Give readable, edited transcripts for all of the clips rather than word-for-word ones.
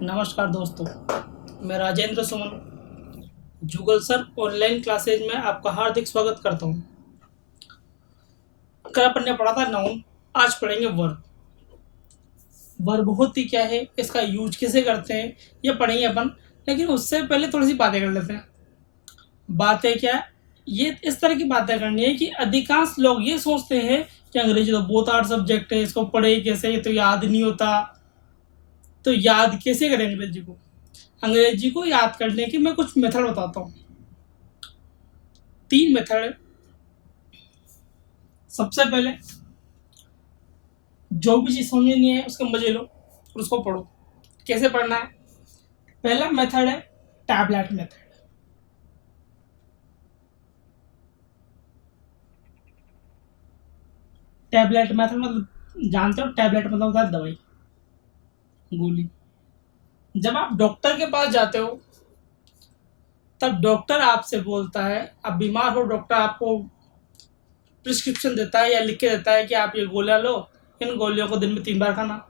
नमस्कार दोस्तों, मैं राजेंद्र सुमन जुगल सर ऑनलाइन क्लासेज में आपका हार्दिक स्वागत करता हूँ। कल अपन ने पढ़ा था नाउन, आज पढ़ेंगे वर्ब। वर्ब होती क्या है, इसका यूज कैसे करते हैं, ये पढ़ेंगे अपन। लेकिन उससे पहले थोड़ी सी बातें कर लेते हैं। बातें क्या है, ये इस तरह की बातें करनी है कि अधिकांश लोग ये सोचते हैं कि अंग्रेजी तो बहुत हार्ड सब्जेक्ट है, इसको पढ़े कैसे, ये तो याद नहीं होता। तो याद कैसे करें अंग्रेजी को? अंग्रेजी को याद करने के मैं कुछ मेथड बताता हूँ। 3 मेथड है। सबसे पहले जो भी चीज़ समझ नहीं है उसके मजे लो और उसको पढ़ो। कैसे पढ़ना है? पहला मेथड है टैबलेट मेथड। टैबलेट मेथड मतलब जानते हो, टैबलेट मतलब होता है दवाई, गोली। जब आप डॉक्टर के पास जाते हो तब डॉक्टर आपसे बोलता है, आप बीमार हो, डॉक्टर आपको प्रिस्क्रिप्शन देता है या लिख के देता है कि आप ये गोलियां लो, इन गोलियों को दिन में 3 बार खाना।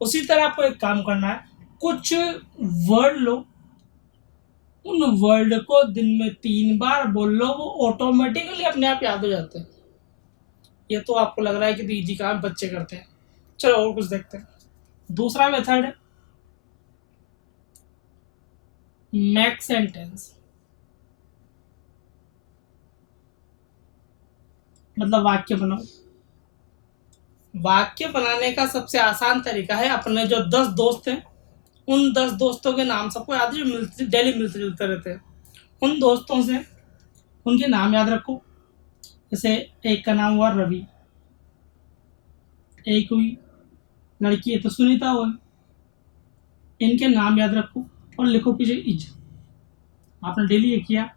उसी तरह आपको एक काम करना है, कुछ वर्ड लो, उन वर्ड को दिन में 3 बार बोल लो, वो ऑटोमेटिकली अपने आप याद हो जाते हैं। ये तो आपको लग रहा है कि तो इजी काम बच्चे करते हैं। चलो और कुछ देखते हैं। दूसरा मेथड है मैक सेंटेंस, मतलब वाक्य बनाओ। वाक्य बनाने का सबसे आसान तरीका है, अपने जो 10 दोस्त हैं उन 10 दोस्तों के नाम सबको याद है, जो मिलते डेली मिलते जुलते रहते हैं। उन दोस्तों से उनके नाम याद रखो। जैसे एक का नाम हुआ रवि, एक हुई लड़की है तो सुनीता हुआ। इनके नाम याद रखो और लिखो पीछे इज। आपने डेली ये किया,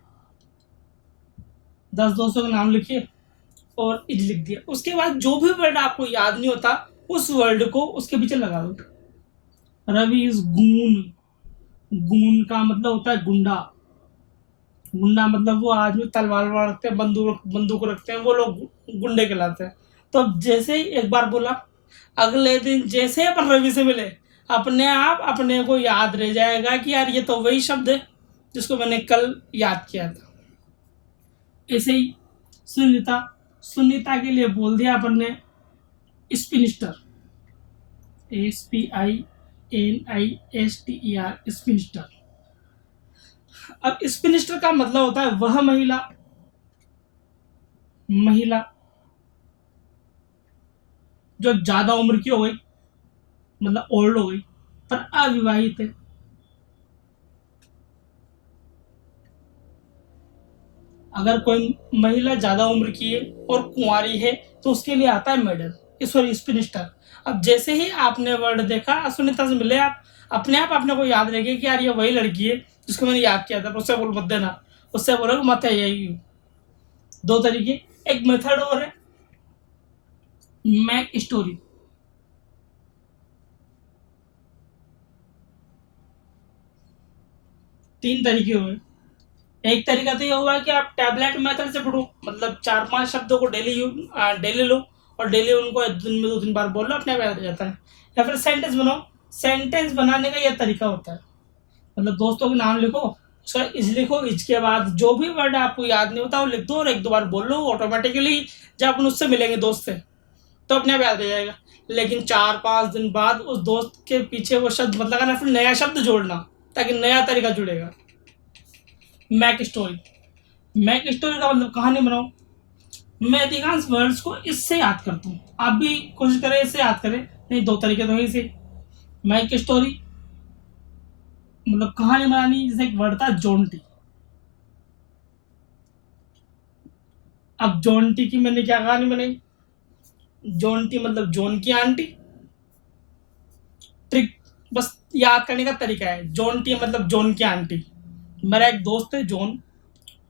10 दोस्तों के नाम लिखे और इज लिख दिया। उसके बाद जो भी वर्ड आपको याद नहीं होता उस वर्ड को उसके पीछे लगा दो। Ravi is goon. गून का मतलब होता है गुंडा। गुंडा मतलब वो आदमी तलवार रखते हैं, बंदूक बंदूक रखते हैं, वो लोग गुंडे कहलाते हैं। तो अब जैसे ही एक बार बोला, अगले दिन जैसे अपन रवि से मिले, अपने आप अपने को याद रह जाएगा कि यार ये तो वही शब्द है जिसको मैंने कल याद किया था। ऐसे ही सुनीता, सुनीता के लिए बोल दिया अपन ने स्पिनिस्टर, SPINISTER, स्पिनिस्टर। अब स्पिनिस्टर का मतलब होता है वह महिला, महिला जो ज्यादा उम्र की हो गई, मतलब ओल्ड हो गई पर अविवाहित है। अगर कोई महिला ज्यादा उम्र की है और कुंवारी है तो उसके लिए आता है मेडल, सॉरी स्पिनिस्टर। अब जैसे ही आपने वर्ड देखा, सुनीता से मिले आप, अपने आप अपने को याद रहेगा कि यार ये वही लड़की है जिसको मैंने याद किया था। उससे बोल मत देना, उससे बोलो मत है यही। 2 तरीके। एक मेथड और है मैक स्टोरी। 3 तरीके हुए। एक तरीका तो ये होगा कि आप टैबलेट मेथड से पढ़ो, मतलब 4-5 शब्दों को डेली लो और डेली उनको दिन में 2-3 बार बोल लो, अपने आप याद हो जाता है। या फिर सेंटेंस बनाओ। सेंटेंस बनाने का यह तरीका होता है, मतलब दोस्तों के नाम लिखो, उसका इज लिखो, इज के बाद जो भी वर्ड आपको याद नहीं होता वो लिख दो और 1-2 बार बोल लो, ऑटोमेटिकली जब अपन उससे मिलेंगे दोस्त से तो अपने आप याद हो जाएगा। लेकिन 4-5 दिन बाद उस दोस्त के पीछे वो शब्द मत लगाना, फिर नया शब्द जोड़ना ताकि नया तरीका जुड़ेगा। मैक स्टोरी, मैक स्टोरी का मतलब कहानी बनाओ। मैं अधिकांश वर्ड्स को इससे याद करता हूँ, आप भी कोशिश करें इससे याद करें। नहीं, 2 तरीके तो है इसे। मैक स्टोरी मतलब कहानी बनानी। जैसे एक वर्ड था जोंटी। अब जोंटी की मैंने क्या कहानी बनाई? जोंटी मतलब जोन की आंटी। ट्रिक बस याद करने का तरीका है। जोंटी मतलब जोन की आंटी। मेरा एक दोस्त है जोन,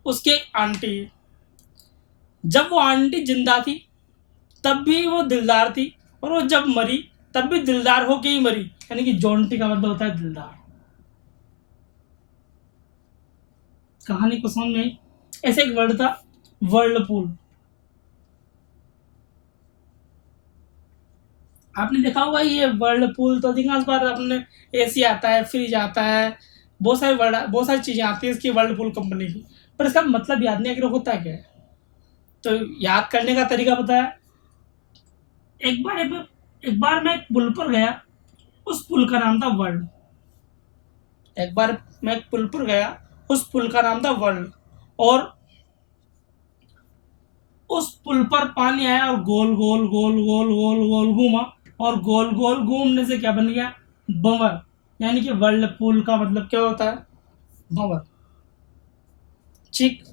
उसकी एक आंटी है। जब वो आंटी जिंदा थी तब भी वो दिलदार थी, और वो जब मरी तब भी दिलदार होके ही मरी। यानी कि जोंटी का मतलब होता है दिलदार। कहानी को समझ में आई? ऐसे एक वर्ड था वर्लपूल। आपने देखा होगा ये वर्लपूल तो अधिकांश बार अपने एसी आता है, फ्रिज आता है, बहुत सारी चीज़ें आती हैं इसकी वर्लपूल कंपनी की, पर इसका मतलब याद नहीं आखिर होता क्या है। तो याद करने का तरीका पता है। एक बार मैं एक पुल पर गया, उस पुल का नाम था वर्ल्ड। एक बार मैं एक पुल पर गया, उस पुल का नाम था वर्ल्ड। और उस पुल पर पानी आया और गोल गोल गोल गोल गोल गोल घूमा, और गोल गोल घूमने से क्या बन गया, भंवर। यानी कि वर्ल्ड पुल का मतलब क्या होता है, भंवर। ठीक।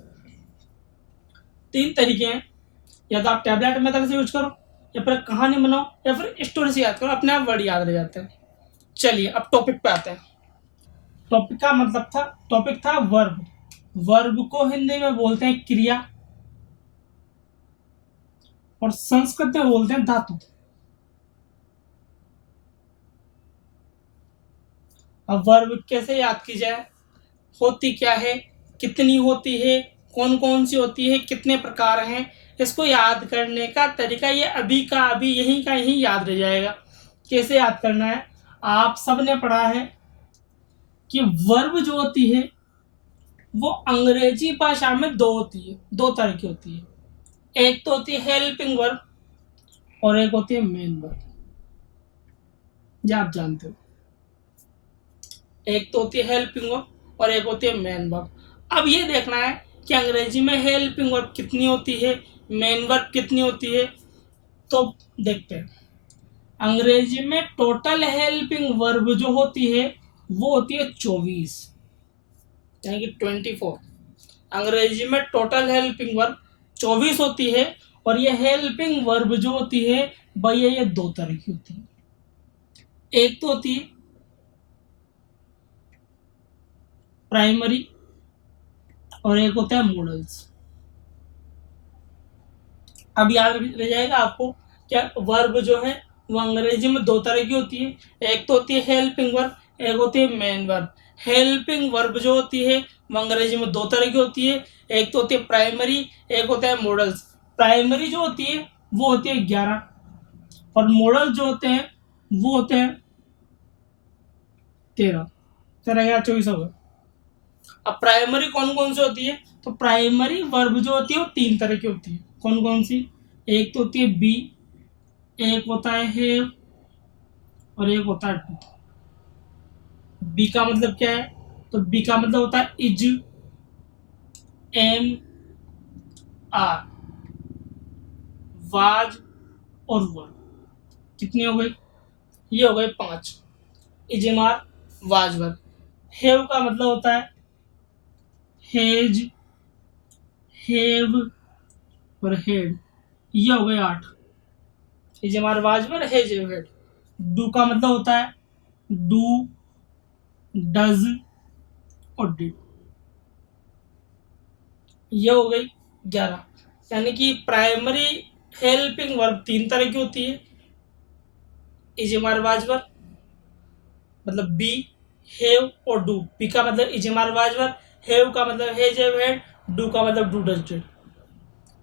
तीन तरीके हैं, या तो आप टैबलेट मेथड से यूज करो, या फिर कहानी बनाओ, या फिर स्टोरी से याद करो, अपने आप वर्ड याद रह जाते हैं। चलिए अब टॉपिक पे आते हैं। टॉपिक का मतलब था, टॉपिक था वर्ब। वर्ब को हिंदी में बोलते हैं क्रिया, और संस्कृत में बोलते हैं धातु। अब वर्ब कैसे याद की जाए, होती क्या है, कितनी होती है, कौन कौन सी होती है, कितने प्रकार हैं, इसको याद करने का तरीका ये अभी का अभी यहीं का यहीं याद रह जाएगा। कैसे याद करना है, आप सबने पढ़ा है कि वर्ब जो होती है वो अंग्रेजी भाषा में दो होती है, दो तरह की होती है। एक तो होती है हेल्पिंग वर्ब, और एक होती है मेन वर्ब। ये आप जानते हो, एक तो होती है हेल्पिंग वर्ब और एक होती है मेन वर्ब। अब ये देखना है कि अंग्रेजी में हेल्पिंग वर्ब कितनी होती है, मेन वर्ब कितनी होती है। तो देखते हैं, अंग्रेजी में टोटल हेल्पिंग वर्ब जो होती है वो होती है 24, यानी कि 24। अंग्रेजी में टोटल हेल्पिंग वर्ब 24 होती है, और ये हेल्पिंग वर्ब जो होती है भैया ये दो तरह की होती है। एक तो होती है प्राइमरी, और एक होता है मॉडल्स। अब याद रह जाएगा आपको, क्या वर्ब जो है वो अंग्रेजी में दो तरह की होती है। एक तो होती है हेल्पिंग वर्ब, एक होती है मेन वर्ब। हेल्पिंग वर्ब जो होती है वो अंग्रेजी में दो तरह की होती है, एक तो होती है प्राइमरी, एक होता है मॉडल्स। प्राइमरी जो होती है वो होती है 11, और मॉडल जो होते हैं वो होते हैं 13। 13 या 24 हो गए। अब प्राइमरी कौन कौन सी होती है, तो प्राइमरी वर्ब जो होती है वो तीन तरह की होती है। कौन कौन सी, एक तो होती है बी, एक होता है हैव, और एक होता है डू। बी का मतलब क्या है, तो बी का मतलब होता है इज, एम, आर, वाज और वर। कितनी हो गई, ये हो गए 5। Is, am, are, was, were. Have का मतलब होता है हेज, हैव और हेड। ये हो गए 8। Is, am, are, was, were, has, had. Do का मतलब होता है डू, डज और डिड। ये हो गई 11। यानी कि प्राइमरी हेल्पिंग वर्ब तीन तरह की होती है, इजमार वाजवर मतलब बी, हैव और डू। बी का मतलब इजमार वाजवर, हैव का मतलब हैज हैव हैड, डू का मतलब डू डज डिड।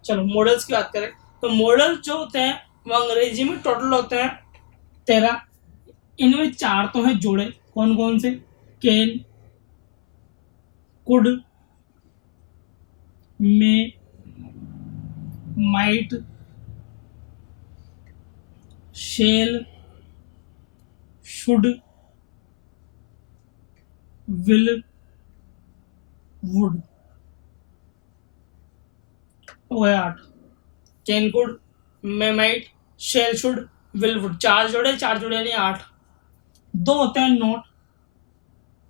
चलो मॉडल्स की बात करें, तो मॉडल जो होते हैं वो अंग्रेजी में टोटल होते हैं 13। इनमें 4 तो हैं जोड़े, कौन कौन से, can, could, may, might, shall, should, will, would. हो गया 8। Can, could, may, might, shall, should, will, would. 4 जोड़े यानी 8। दो होते हैं नोट,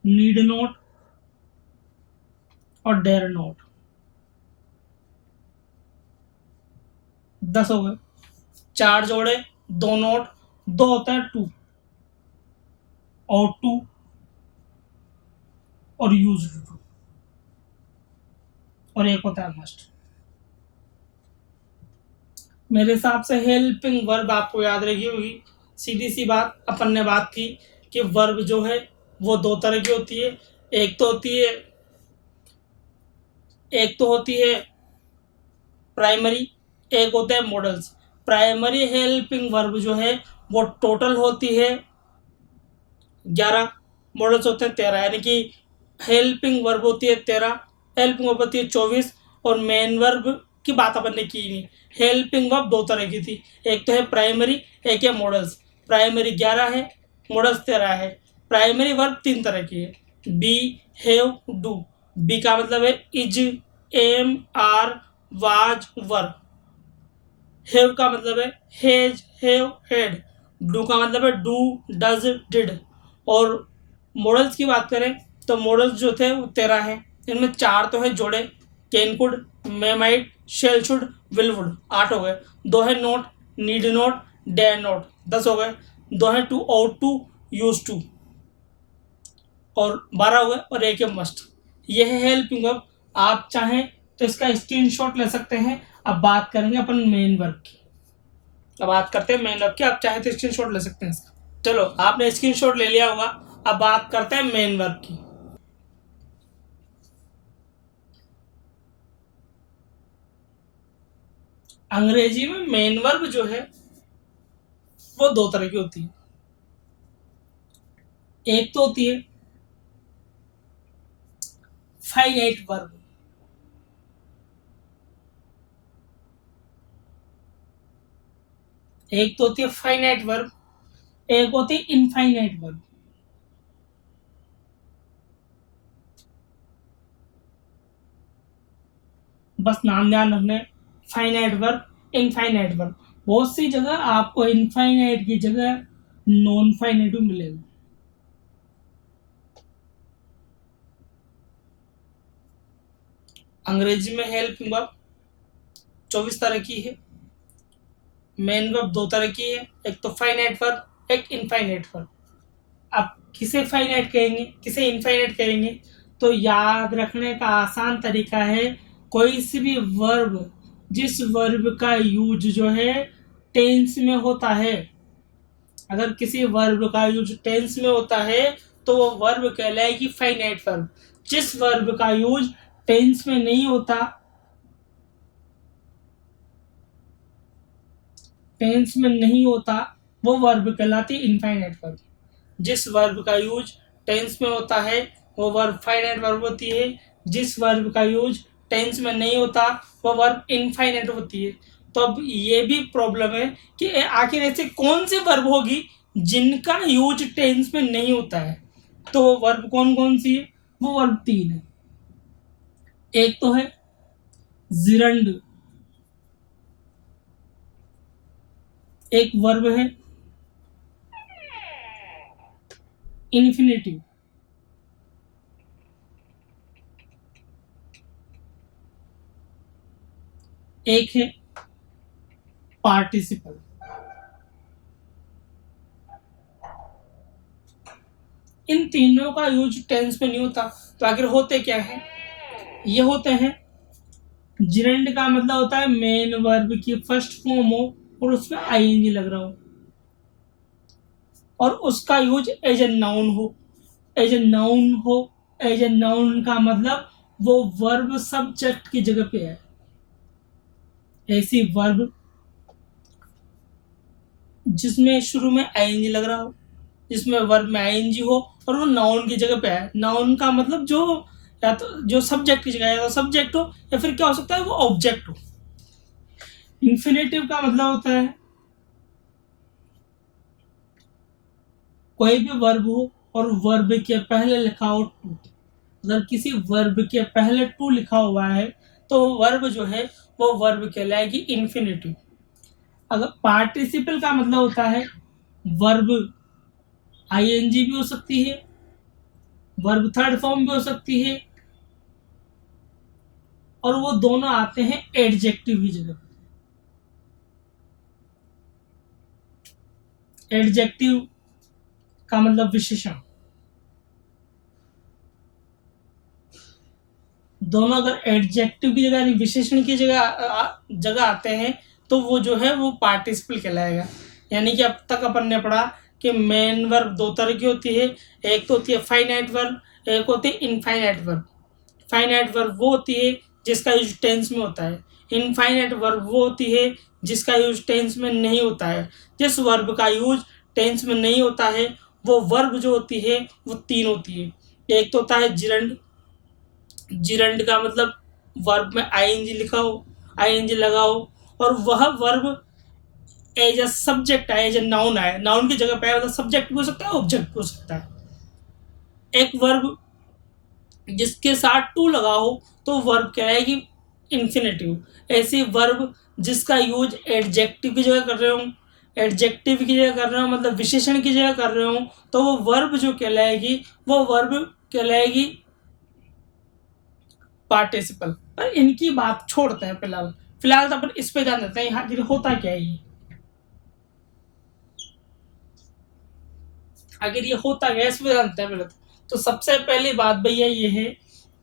नीड नोट और डेयर नोट। 10 हो गए। 4 जोड़े, 2 नोट, दो होता है टू, और टू और यूज टू, और एक होता है मस्ट। मेरे हिसाब से हेल्पिंग वर्ब आपको याद रही होगी। सीधी सी बात अपन ने बात की कि वर्ब जो है वो दो तरह की होती है। एक तो होती है एक तो होती है प्राइमरी, एक होता है मॉडल्स। प्राइमरी हेल्पिंग वर्ब जो है वो टोटल होती है 11, मॉडल्स होते हैं 13, यानी कि हेल्पिंग वर्ब होती है 13, हेल्पिंग वर्ब होती है 24, और मेन वर्ब की बात अपन ने की नहीं। हेल्पिंग वर्ब दो तरह की थी, एक तो है प्राइमरी, एक है मॉडल्स। प्राइमरी 11 है, मॉडल्स 13 है। प्राइमरी वर्ब 3 तरह की है, बी, हैव, डू। बी का मतलब है is, am, are, was, were. Have का मतलब है हैज, हैव, हैड। डू का मतलब है डू, डज, डिड। और मॉडल्स की बात करें तो मॉडल्स जो थे वो 13 हैं। इनमें 4 तो है जोड़े, can, could, may, might, shall, should, will, would, 8 हो गए। 2 है not, need not, dare not, 10 हो गए। 2 है to, ought to, use to, और 12 हो गए। और एक है मस्ट। ये है हेल्पिंग वर्ब। आप चाहें तो इसका स्क्रीनशॉट ले सकते हैं। अब बात करेंगे अपन मेन वर्ब की। अब बात करते हैं मेन वर्ब की। आप चाहें तो स्क्रीनशॉट ले सकते हैं इसका। चलो, आपने स्क्रीनशॉट ले लिया होगा। अब बात करते हैं मेन वर्ब की। अंग्रेजी में मेन वर्ब जो है वो दो तरह की होती है। एक तो होती है फाइनाइट वर्ब, एक तो होती है फाइनाइट वर्ब, एक होती है इनफाइनाइट वर्ब। बस नाम ध्यान रखना है, फाइनाइट वर्ब, इनफाइनाइट वर्ब। बहुत सी जगह आपको इनफाइनाइट की जगह नॉन फाइनाइट भी मिलेगा। अंग्रेजी में हेल्पिंग वर्ब 24 तरह की है। मेन वर्ब दो तरह की है, एक तो फाइनाइट वर्ब, एक इनफाइनाइट वर्ब। अब किसे फाइनाइट कहेंगे, किसे इनफाइनाइट कहेंगे, तो याद रखने का आसान तरीका है, कोई सी भी वर्ब जिस वर्ब का यूज जो है टेंस में होता है, अगर किसी वर्ब का यूज टेंस में होता है तो वो वर्ब कहलाएगी फाइनाइट वर्ब। जिस वर्ब का यूज टेंस में नहीं होता, टेंस में नहीं होता, वो वर्ब कहलाती इनफाइनाइट वर्ब। जिस वर्ब का यूज टेंस में होता है वो वर्ब फाइनाइट वर्ब होती है। जिस वर्ब का यूज टेंस में नहीं होता वो वर्ब इनफाइनाइट होती है। तो अब ये भी प्रॉब्लम है कि आखिर ऐसे कौन सी वर्ब होगी जिनका यूज टेंस में नहीं होता है। तो वो वर्ब कौन कौन सी है, वो वर्ब 3 है। एक तो है जिरंड, एक वर्ब है इन्फिनेटिव, एक है पार्टिसिपल। इन तीनों का यूज टेंस में नहीं होता। तो आखिर होते क्या है, ये होते हैं जिरेंड का मतलब होता है मेन वर्ब की फर्स्ट फॉर्म हो और उसमें आईएनजी लग रहा हो, और उसका यूज एज ए नाउन हो। एज ए नाउन हो, एज ए नाउन का मतलब वो वर्ब सब्जेक्ट की जगह पे है। ऐसी वर्ब जिसमें शुरू में आईएनजी लग रहा हो, जिसमें वर्ब में आईएनजी हो और वो नाउन की जगह पे है। नाउन का मतलब जो या तो जो सब्जेक्ट की जगह या तो सब्जेक्ट हो या फिर क्या हो सकता है वो ऑब्जेक्ट हो। इंफिनेटिव का मतलब होता है कोई भी वर्ब हो और वर्ब के पहले लिखा हो टू। अगर किसी वर्ब के पहले टू लिखा हुआ है तो वर्ब जो है वो वर्ब कहलाएगी इंफिनिटिव। अगर पार्टिसिपल का मतलब होता है वर्ब आईएनजी भी हो सकती है, वर्ब थर्ड फॉर्म भी हो सकती है, और वो दोनों आते हैं एडजेक्टिव की जगह। एडजेक्टिव का मतलब विशेषण। दोनों अगर एडजेक्टिव की जगह यानी विशेषण की जगह आते हैं तो वो जो है वो पार्टिसिपल कहलाएगा। यानी कि अब तक अपन ने पढ़ा कि मेन वर्ब दो तरह की होती है, एक तो होती है फाइनाइट वर्ब, एक होती है इनफाइनाइट वर्ब। फाइनाइट वर्ब वो होती है जिसका यूज टेंस में होता है, इनफाइनाइट वर्ब वो होती है जिसका यूज टेंस में नहीं होता है। जिस वर्ब का यूज टेंस में नहीं होता है वो वर्ब जो होती है वो 3 होती है। एक तो होता है जिरंड। जिरंड का मतलब वर्ब में आईएनजी लिखा हो, आईएनजी लगा हो, और वह वर्ब एज अ सब्जेक्ट आए, एज अ नाउन आए, नाउन की जगह पे आए, मतलब सब्जेक्ट भी हो सकता है, ऑब्जेक्ट भी हो सकता है। एक वर्ब जिसके साथ टू लगा हो तो वर्ब कहलाएगी इंफिनिटिव। ऐसी वर्ब जिसका यूज एडजेक्टिव की जगह कर रहे हो, एडजेक्टिव की जगह कर रहे हो मतलब विशेषण की जगह कर रहे हो, तो वो वर्ब जो कहलाएगी वो वर्ब कहलाएगी पार्टिसिपल। पर इनकी बात छोड़ते हैं फिलहाल। फिलहाल तो अपन इस पे ध्यान देते हैं यहाँ आखिर होता क्या है ये। अगर ये होता है इस पे ध्यान देते हैं पहले तो सबसे पहली बात भैया ये है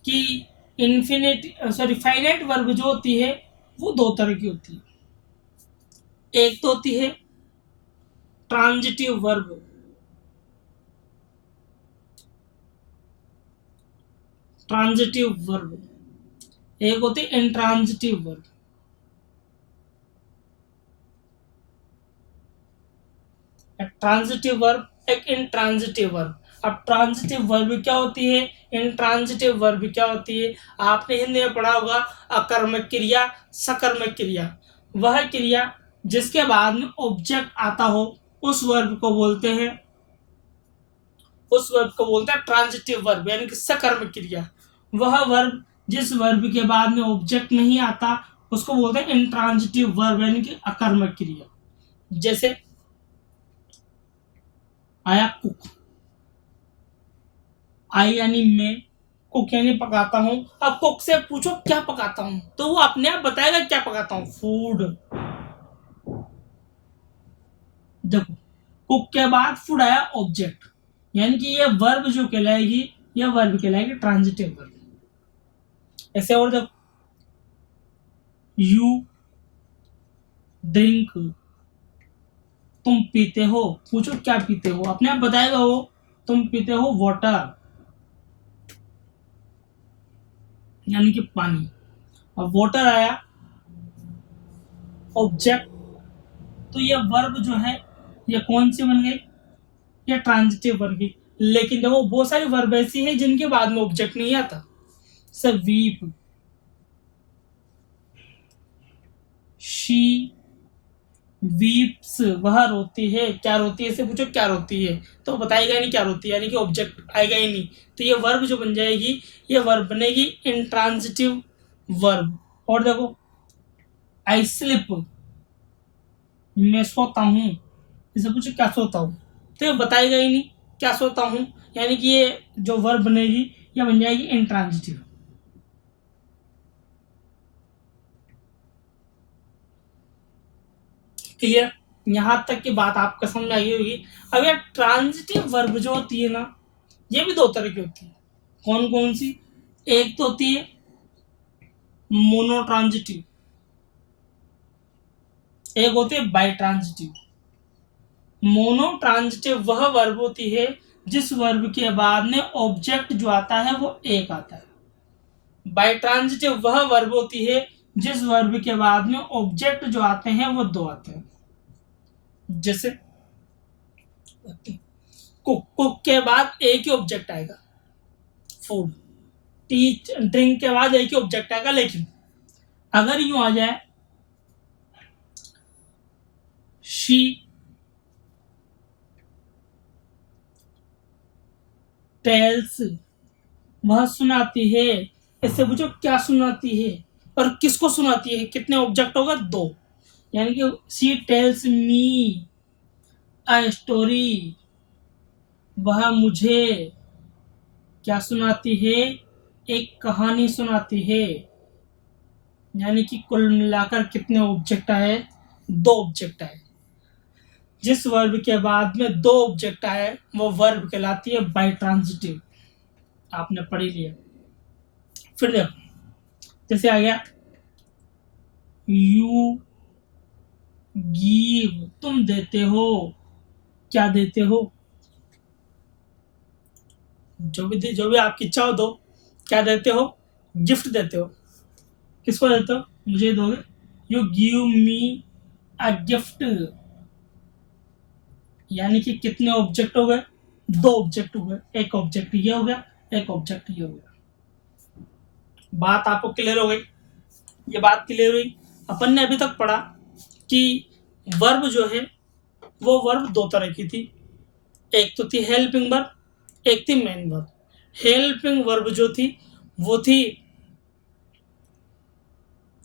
कि इन्फिनिट सॉरी फाइनाइट वर्ब जो होती है वो दो तरह की होती है। एक तो होती है ट्रांजिटिव वर्ब, ट्रांजिटिव वर्ब, एक होती है इंट्रांजिटिव वर्ब। ट्रांजिटिव वर्ब एक इंट्रांजिटिव वर्ब। अब ट्रांजिटिव वर्ब क्या होती है, इंट्रांजिटिव वर्ब क्या होती है, आपने हिंदी में पढ़ा होगा अकर्मक क्रिया, सकर्मक क्रिया। वह क्रिया जिसके बाद में ऑब्जेक्ट आता हो उस वर्ब को बोलते हैं, उस वर्ब को बोलते हैं ट्रांजिटिव वर्ब यानी कि सकर्मक क्रिया। वह वर्ब जिस वर्ब के बाद में ऑब्जेक्ट नहीं आता उसको बोलते हैं इंट्रांजिटिव वर्ब यानी कि अकर्मक क्रिया। जैसे आया कुक, आई यानी मैं, कुक यानी पकाता हूँ। अब कुक से पूछो क्या पकाता हूँ तो वो अपने आप बताएगा क्या पकाता हूँ, फूड। देखो कुक के बाद फूड आया ऑब्जेक्ट, यानी कि ये वर्ब जो कहलाएगी यह वर्ब कहलाएगी ट्रांजिटिव वर्ब। ऐसे और देखो यू ड्रिंक, तुम पीते हो, पूछो क्या पीते हो, अपने आप बताएगा वो तुम पीते हो वाटर यानी कि पानी। अब वाटर आया ऑब्जेक्ट, तो ये वर्ब जो है ये कौन सी बन गई, ये ट्रांजिटिव बन गई। लेकिन देखो बहुत सारी वर्ब ऐसी है जिनके बाद में ऑब्जेक्ट नहीं आता। सर वीप, शी वीप्स, वह रोती है, क्या रोती है, इसे पूछो क्या रोती है तो बताएगा ही नहीं क्या रोती है, यानी कि ऑब्जेक्ट आएगा ही नहीं। तो ये वर्ब जो बन जाएगी ये वर्ब बनेगी इंट्रांजिटिव वर्ब। और देखो आई स्लिप, मैं सोता हूँ, इसे पूछो क्या सोता हूँ तो ये बताएगा ही नहीं क्या सोता हूँ, यानी कि ये जो वर्ब बनेगी ये बन जाएगी इंट्रांजिटिव। क्लियर, यहां तक की बात आपको समझ आई होगी। अब यार ट्रांजिटिव वर्ब जो होती है ना ये भी दो तरह की होती है। कौन कौन सी, एक तो होती है मोनो ट्रांजिटिव, एक होती है बाई ट्रांजिटिव। मोनो ट्रांजिटिव वह वर्ब होती है जिस वर्ब के बाद में ऑब्जेक्ट जो आता है वो एक आता है। बाई ट्रांजिटिव वह वर्ब होती है जिस वर्ब के बाद में ऑब्जेक्ट जो आते हैं वो दो आते हैं। जैसे कुक, कुक के बाद एक ही ऑब्जेक्ट आएगा फूड, टीच ड्रिंक के बाद एक ही ऑब्जेक्ट आएगा। लेकिन अगर यूं आ जाए शी टेल्स, वह सुनाती है, इससे पूछो क्या सुनाती है और किसको सुनाती है, कितने ऑब्जेक्ट होगा, दो। यानी कि she tells me a story, वह मुझे क्या सुनाती है, एक कहानी सुनाती है। यानी कि कुल मिलाकर कितने ऑब्जेक्ट आए, दो ऑब्जेक्ट आए। जिस वर्ब के बाद में दो ऑब्जेक्ट आए वो वर्ब कहलाती है बाई ट्रांजिटिव, आपने पढ़ ही लिया। फिर देखो जैसे आ गया यू गिव, तुम देते हो, क्या देते हो, जो भी आपकी इच्छा हो दो, क्या देते हो, गिफ्ट देते हो, किसको देते हो, मुझे दोगे, you give me a gift, यानी कि कितने ऑब्जेक्ट हो गए, 2 ऑब्जेक्ट हो गए, एक ऑब्जेक्ट ये हो गया, एक ऑब्जेक्ट ये हो गया। बात आपको क्लियर हो गई, ये बात क्लियर हुई। अपन ने अभी तक पढ़ा कि वर्ब जो है वो वर्ब 2 तरह की थी, एक तो थी हेल्पिंग वर्ब, एक थी मेन वर्ब। हेल्पिंग वर्ब जो थी वो थी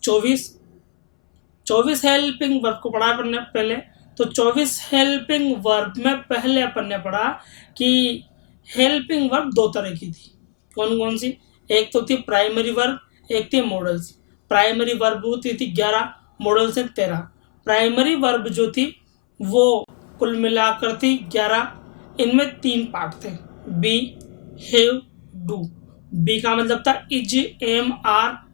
24 हेल्पिंग वर्ब को पढ़ा अपन ने पहले। तो 24 हेल्पिंग वर्ब में पहले अपन ने पढ़ा कि हेल्पिंग वर्ब 2 तरह की थी। कौन कौन सी? एक तो थी प्राइमरी वर्ब, एक थी मॉडल्स। प्राइमरी वर्ब होती थी 11, मॉडल से 13। प्राइमरी वर्ब जो थी वो कुल मिलाकर थी 11। इनमें 3 पार्ट थे, बी, हैव, डू। बी का मतलब था इज, एम, आर।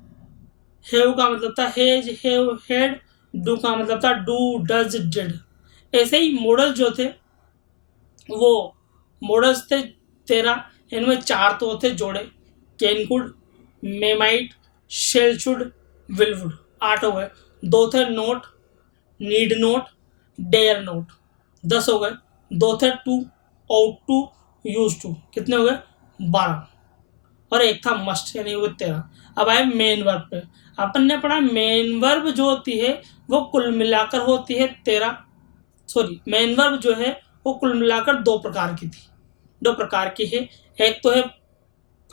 हैव का मतलब था हैज, हैव, हैड। डू का मतलब था डू, डज, डिड। ऐसे ही मॉडल जो थे वो मॉडल्स थे 13। इनमें 4 तो थे जोड़े, can could, may might, shall should, will would. 8 हो गए। 2 थे not, need not, dare not. 10 हो गए। 2 थे to, ought to, use to. कितने हो गए? 12। और एक था मस्ट, यानी वो 13। अब आए मेन वर्ब पे। अपन ने पढ़ा मेन वर्ब जो होती है वो कुल मिलाकर होती है 13। सॉरी, मेन वर्ब जो है वो कुल मिलाकर 2 प्रकार की थी, 2 प्रकार की है। एक तो है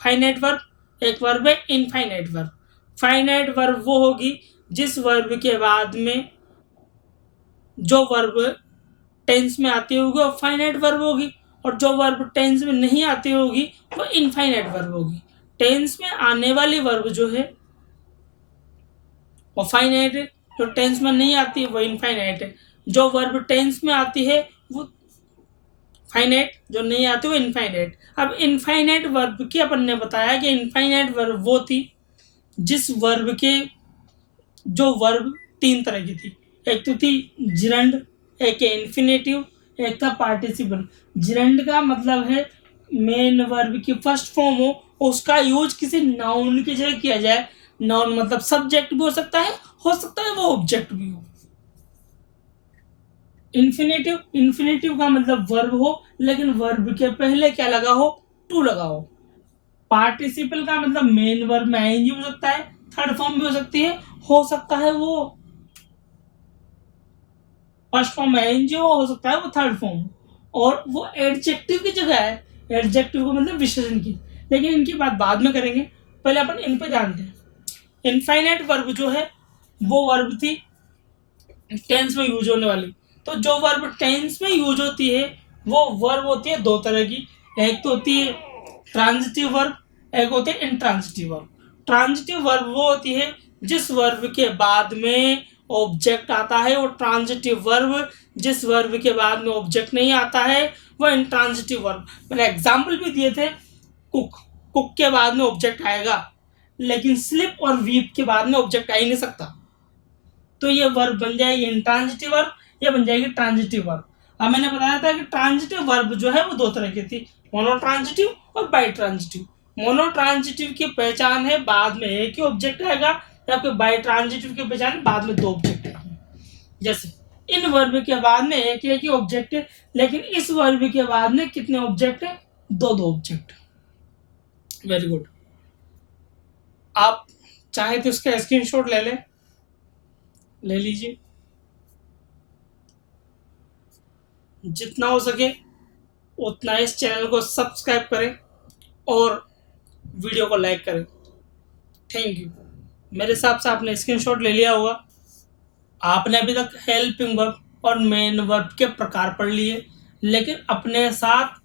फाइनाइट वर्ब, एक वर्ब है इनफाइनाइट वर्ब। फाइनाइट वर्ब वो होगी जिस वर्ब के बाद में जो वर्ब टेंस में आती होगी वो फाइनाइट वर्ब होगी, और जो वर्ब टेंस में नहीं आती होगी वो इनफाइनाइट वर्ब होगी। टेंस में आने वाली वर्ब जो है वो फाइनाइट है, जो टेंस में नहीं आती वो इनफाइनाइट है। जो वर्ब टेंस में आती है वो फाइनाइट, जो नहीं आती वो इनफाइनाइट। अब इनफाइनाइट वर्ब की अपन ने बताया कि इनफाइनाइट वर्ब वो थी जिस वर्ब के जो वर्ब 3 तरह की थी। एक तो थी जिरंड, एक है इन्फिनेटिव, एक था पार्टिसिपल। जिरंड का मतलब है मेन वर्ब की फर्स्ट फॉर्म हो, उसका यूज किसी नाउन की जगह किया जाए। नाउन मतलब सब्जेक्ट भी हो सकता है वो ऑब्जेक्ट भी हो। इन्फिनेटिव, इन्फिनेटिव का मतलब वर्ब हो लेकिन वर्ब के पहले क्या लगा हो? टू लगा हो। पार्टिसिपल का मतलब मेन वर्ब में आईएनजी हो सकता है, थर्ड फॉर्म भी हो सकता है वो फर्स्ट फॉर्म में आईएनजी हो सकता है वो थर्ड फॉर्म, और वो एडजेक्टिव की जगह है। एडजेक्टिव को मतलब विशेषण की, लेकिन इनकी बात बाद में करेंगे, पहले अपन इन पे ध्यान दें। इनफाइनाइट वर्ब जो है वो वर्ब थी टेंस में यूज होने वाली। तो जो वर्ब टेंस में यूज होती है वो वर्ब होती है 2 तरह की। एक तो होती है ट्रांजिटिव वर्ब, एक होती है इंट्रांजिटिव वर्ब। ट्रांजिटिव वर्ब वो होती है जिस वर्ब के बाद में ऑब्जेक्ट आता है, और ट्रांजिटिव वर्ब जिस वर्ब के बाद में ऑब्जेक्ट नहीं आता है वो इंट्रांजिटिव वर्ब। मैंने एग्जाम्पल भी दिए थे, कुक, कुक के बाद में ऑब्जेक्ट आएगा, लेकिन स्लिप और वीप के बाद में ऑब्जेक्ट आ ही नहीं सकता। तो ये वर्ब बन जाएगी इंट्रांजिटिव वर्ब, ये बन जाएगी ट्रांजिटिव वर्ब। अब मैंने बताया था कि ट्रांजिटिव वर्ब जो है वो 2 तरह की थी, मोनोट्रांजिटिव और बाई ट्रांजिटिव। मोनोट्रांजिटिव की पहचान है बाद में एक ही ऑब्जेक्ट आएगा, जबकि बाई ट्रांजिटिव की पहचान है बाद में 2 ऑब्जेक्ट आएंगे। जैसे इन वर्ब के बाद में एक ही ऑब्जेक्ट है, लेकिन इस वर्ब के बाद में कितने ऑब्जेक्ट है? 2 ऑब्जेक्ट। Very good. आप चाहे तो इसका स्क्रीनशॉट ले लीजिए, जितना हो सके उतना इस चैनल को सब्सक्राइब करें और वीडियो को लाइक करें। Thank you. मेरे हिसाब से आपने स्क्रीनशॉट ले लिया होगा। आपने अभी तक हेल्पिंग वर्ब और मेन वर्ब के प्रकार पढ़ लिए, लेकिन अपने साथ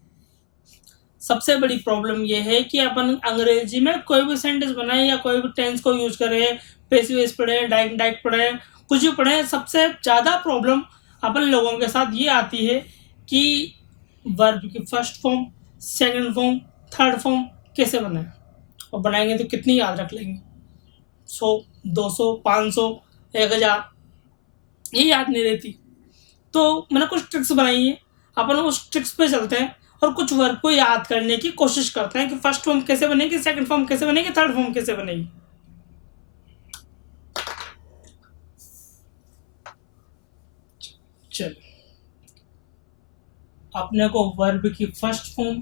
सबसे बड़ी प्रॉब्लम यह है कि अपन अंग्रेजी में कोई भी सेंटेंस बनाए या कोई भी टेंस को यूज करें, पैसिव वॉइस पढ़े, डायरेक्ट पढ़े, कुछ भी पढ़े, सबसे ज़्यादा प्रॉब्लम अपन लोगों के साथ ये आती है कि वर्ब की first form, second form, third form कैसे बनाए, और बनाएंगे तो कितनी याद रख लेंगे? 100, 200, 500, 1000, ये याद नहीं रहती। तो मैंने कुछ ट्रिक्स बनाई है, अपन उस ट्रिक्स पे चलते हैं और कुछ वर्ब को याद करने की कोशिश करते हैं कि फर्स्ट फॉर्म कैसे बनेगी, सेकंड फॉर्म कैसे बनेगी, थर्ड फॉर्म कैसे बनेगी। अपने को वर्ब की फर्स्ट फॉर्म,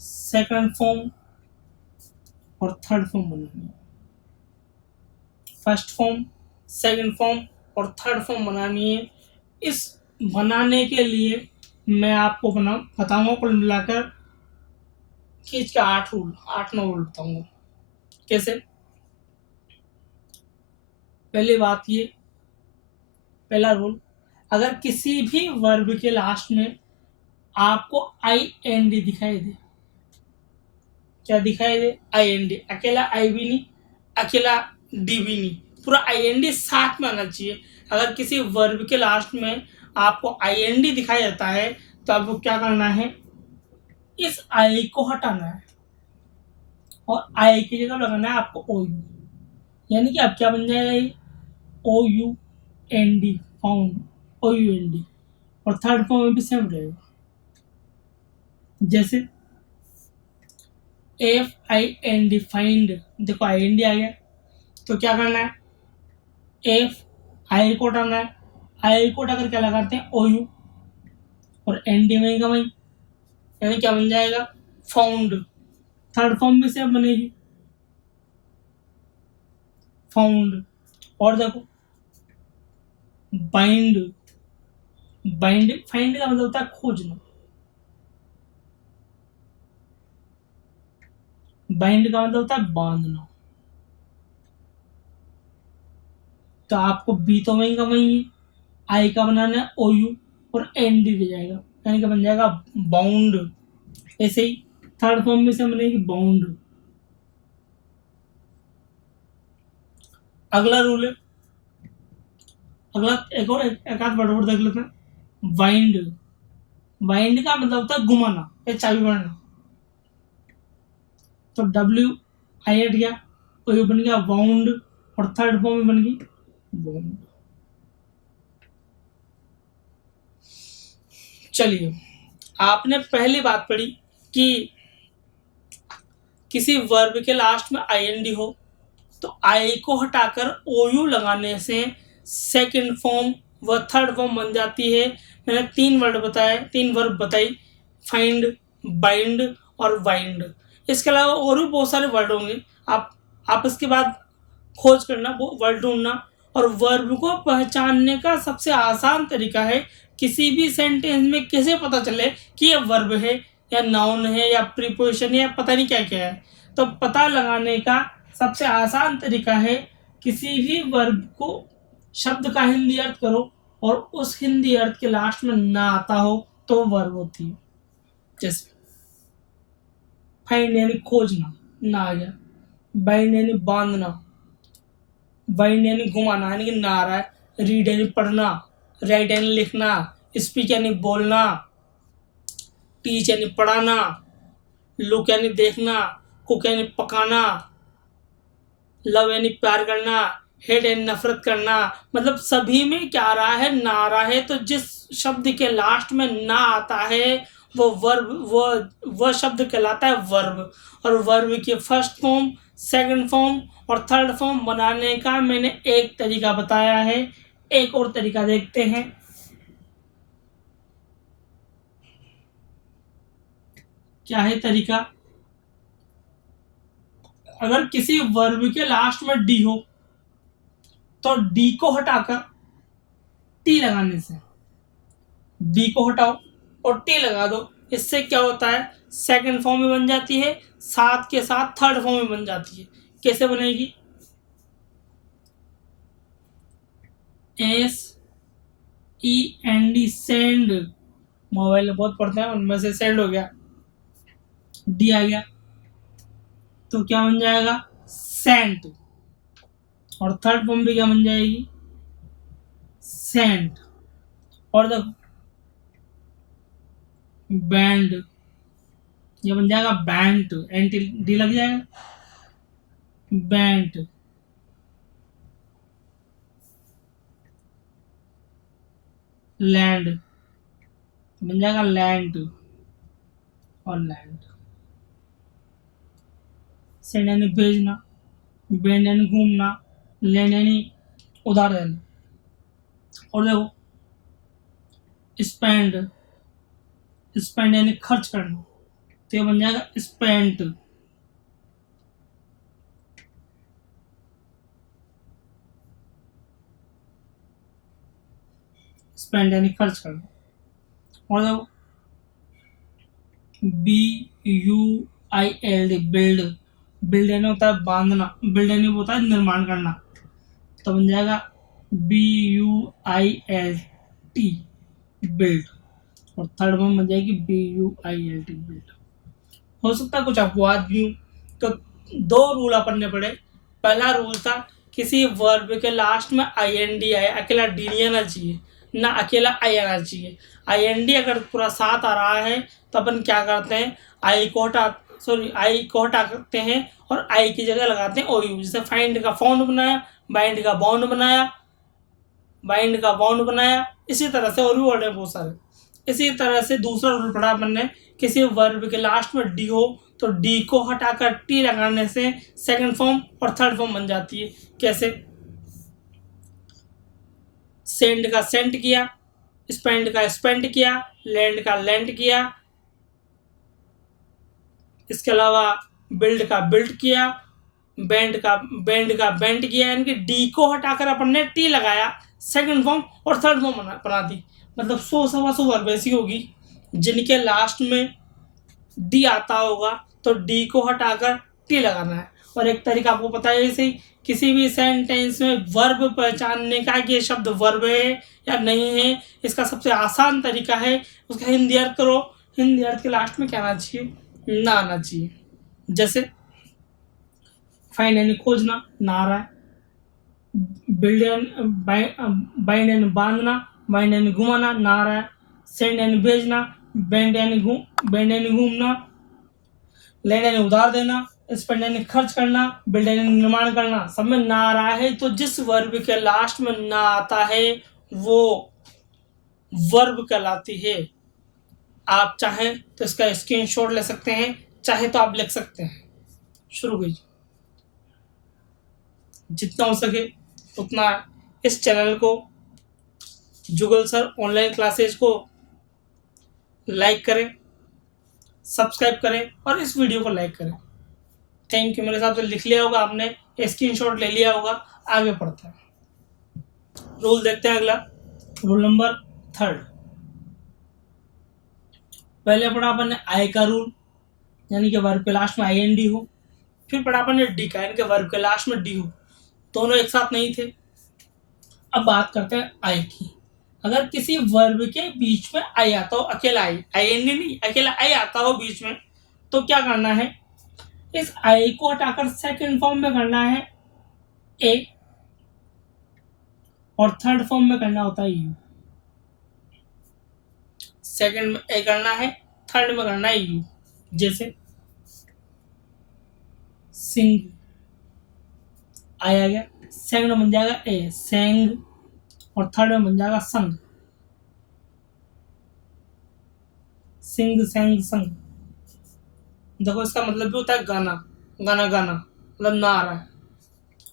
सेकंड फॉर्म और थर्ड फॉर्म बनानी है। फर्स्ट फॉर्म, सेकंड फॉर्म और थर्ड फॉर्म बनानी है। इस बनाने के लिए मैं आपको बताऊंगा कुल मिलाकर खींच के 8-9 रूल बताऊंगा। कैसे? पहली बात ये, पहला रूल, अगर किसी भी वर्ब के लास्ट में आपको IND दिखाई दे, क्या दिखाई दे? IND, अकेला आई भी नहीं, अकेला डी भी नहीं, पूरा IND साथ में आना चाहिए। अगर किसी वर्ब के लास्ट में आपको IND दिखाई देता है तो आपको क्या करना है? इस आई को हटाना है और आई की जगह लगाना है आपको OU, यानी कि अब क्या बन जाएगा? ये OUND, फाउंड, OUND। और थर्ड फॉर्म में भी सेम रहेगा, जैसे FIND, फाइंड। देखो IND आ गया तो क्या करना है? आई को हटाना है, आई को हटाकर क्या लगाते हैं? OU, और ND वहीं का वहीं, यानी क्या बन जाएगा? फाउंड। थर्ड फॉर्म भी सेम बनेगी, फाउंड। और देखो बाइंड, फाइंड का मतलब होता है खोजना, बाइंड का मतलब होता है बांधना। तो आपको बी तो वहीं का वहीं है, आई का बनाना है OU और ND दे जाएगा, यानी कि बन जाएगा बाउंड। ऐसे ही थर्ड फॉर्म में से बनेगी बाउंड। अगला रूल है, अगला एक आध वर्ड देख लेते हैं। वाइंड, वाइंड का मतलब होता है घुमाना या चाबी बनाना। तो WI हट गया, OU बन गया वाउंड, और थर्ड फॉर्म में बन गई बाउंड। चलिए, आपने पहली बात पढ़ी कि किसी वर्ब के लास्ट में IND हो तो आई को हटाकर OU लगाने से सेकंड फॉर्म व थर्ड फॉर्म बन जाती है। मैंने 3 वर्ब बताई, फाइंड, बाइंड और वाइंड। इसके अलावा और भी बहुत सारे वर्ड होंगे, आप इसके बाद खोज करना, वो वर्ड ढूंढना। और वर्ब को पहचानने का सबसे आसान तरीका है, किसी भी सेंटेंस में कैसे पता चले कि ये वर्ब है या नाउन है या प्रीपोजिशन है या पता नहीं क्या क्या है। तो पता लगाने का सबसे आसान तरीका है, किसी भी वर्ब को शब्द का हिंदी अर्थ करो और उस हिंदी अर्थ के लास्ट में ना आता हो तो वर्ब होती है। जैसे फाइंड यानी खोजना, ना आ गया। बाइंड यानी बांधना, बाइंड यानी घुमाना, यानी कि ना आ रहा है। रीड यानी पढ़ना, राइट यानी लिखना, स्पीक यानी बोलना, टीच यानी पढ़ाना, लुक यानी देखना, कुक यानी पकाना, लव यानी प्यार करना, हेट यानी नफरत करना। मतलब सभी में क्या आ रहा है? ना आ रहा है। तो जिस शब्द के लास्ट में ना आता है वो वर्ब, वह शब्द कहलाता है वर्ब। और वर्ब की फर्स्ट फॉर्म, सेकंड फॉर्म और थर्ड फॉर्म बनाने का मैंने एक तरीका बताया है। एक और तरीका देखते हैं। क्या है तरीका? अगर किसी वर्ब के लास्ट में डी हो तो डी को हटाकर टी लगाने से, डी को हटाओ और टी लगा दो, इससे क्या होता है? सेकंड फॉर्म में बन जाती है, साथ के साथ थर्ड फॉर्म में बन जाती है। कैसे बनेगी? SEND, send. मोबाइल में बहुत पढ़ते हैं, उनमें से सेंड हो गया, डी आ गया तो क्या बन जाएगा? सेंट। और थर्ड फॉर्म भी क्या बन जाएगी? सेंट। और देखो बैंड, ये बन जाएगा बैंट, एंटी डी लग जाएगा, बैंट। लैंड बन जाएगा लैंड, और लैंड। सेंड यानी भेजना, बैंड यानी घूमना, लैंड यानी उधार देना। और देखो स्पेंड, स्पेंड यानी खर्च करना, तो ये बन जाएगा स्पेंट। स्पेंड यानी खर्च करना। और देखो BUILD, बिल्ड, बिल्ड यानी होता है बांधना, बिल्ड यानी होता है निर्माण करना, तो बन जाएगा BUILT, बिल्ड। और थर्ड में बन जाएगी BUILT, बिल्ड। हो सकता है कुछ अपवाद भी हो, तो दो रूल अपन ने पढ़े। पहला रूल था किसी वर्ब के लास्ट में IND आए, अकेला डी नहीं आना चाहिए, ना अकेला आई आना चाहिए। IND अगर पूरा साथ आ रहा है तो अपन क्या करते हैं, आई को हटा करते हैं और आई की जगह लगाते हैं OU। जैसे फाइंड का फाउंड बनाया, बाइंड का बाउंड बनाया, बाइंड का बाउंड बनाया, इसी तरह से और भी वर्ड है बहुत सारे। इसी तरह से दूसरा रूल पढ़ा अपन ने, किसी वर्ब के लास्ट में डी हो तो डी को हटाकर टी लगाने से सेकंड फॉर्म और थर्ड फॉर्म बन जाती है। कैसे, सेंड का सेंट किया, स्पेंड का स्पेंड किया, लैंड का लैंड किया, इसके अलावा बिल्ड का बिल्ड किया, बैंड का बैंड किया, यानी कि डी को हटाकर अपन ने टी लगाया, सेकंड फॉर्म और थर्ड फॉर्म बना दी। मतलब 100 वर्ब ऐसी होगी जिनके लास्ट में डी आता होगा तो डी को हटाकर टी लगाना है। और एक तरीका आपको पता है, जैसे किसी भी सेंटेंस में वर्ब पहचानने का कि ये शब्द वर्ब है या नहीं है, इसका सबसे आसान तरीका है उसका हिंदी अर्थ करो। हिंदी अर्थ के लास्ट में क्या आना चाहिए, ना आना चाहिए। जैसे फाइंड यानी खोजना, ना आ रहा है। बिल्ड बाइंड यानी बांधना, बाइंड यानी घुमाना, ना आ रहा है। सेंड यानी भेजना, बैंड यानी घूमना, लैंड यानी उधार देना, स्पेंड यानी खर्च करना, बिल्ड यानी निर्माण करना, सब में ना आ रहा है। तो जिस वर्ब के लास्ट में ना आता है वो वर्ब कहलाती है। आप चाहें तो इसका स्क्रीनशॉट ले सकते हैं, चाहे तो आप लिख सकते हैं। शुरू कीजिए, जितना हो सके उतना इस चैनल को, जुगल सर ऑनलाइन क्लासेज को लाइक करें, सब्सक्राइब करें और इस वीडियो को लाइक करें। Thank you. मेरे हिसाब से लिख लिया होगा आपने, स्क्रीनशॉट ले लिया होगा। आगे पढ़ते हैं, रूल देखते हैं अगला, रूल नंबर 3। पहले पढ़ा अपन ने आई का रूल, यानी कि वर्ब के लास्ट में IND हो। फिर पढ़ा अपन ने डी का, यानी कि वर्ब के लास्ट में डी हो। दोनों एक साथ नहीं थे। अब बात करते हैं आई की। अगर किसी वर्ब के बीच में आई आता हो, अकेला आई, IND नहीं, अकेला आई आता हो बीच में, तो क्या करना है, इस आई को हटाकर सेकंड फॉर्म में करना है ए, और थर्ड फॉर्म में करना होता है यू। सेकंड में ए करना है, थर्ड में करना है यू। जैसे सिंग, आया गया, सेकंड में बन जाएगा ए, सेंग, और थर्ड में बन जाएगा संग, सिंग सेंग संग। देखो इसका मतलब भी होता है गाना, गाना गाना, मतलब ना आ रहा है।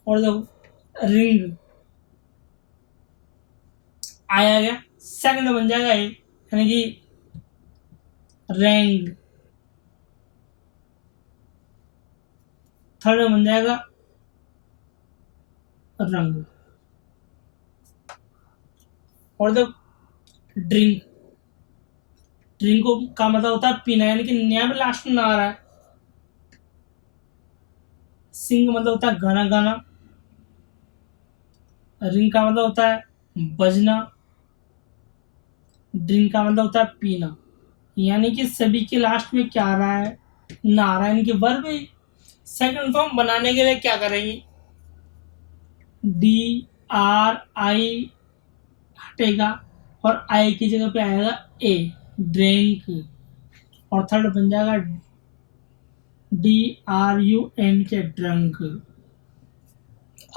और देखो रिंग, आया गया, सेकंड बन जाएगा ए, यानी कि रैंग, थर्ड में बन जाएगा रंग। और देखो ड्रिंक, ड्रिंक का मतलब होता है पीना, यानी कि नया में लास्ट में ना आ रहा है। सिंग मतलब होता है गाना गाना, रिंग का मतलब होता है बजना, ड्रिंक का मतलब होता है पीना। यानी कि सभी के लास्ट में क्या आ रहा है, ना आ रहा है। यानी कि वर्ब सेकंड फॉर्म बनाने के लिए क्या करेंगे, DRI हटेगा और आई की जगह पे आएगा ए, ड्रिंक, और थर्ड बन जाएगा DRUN के ड्रंक।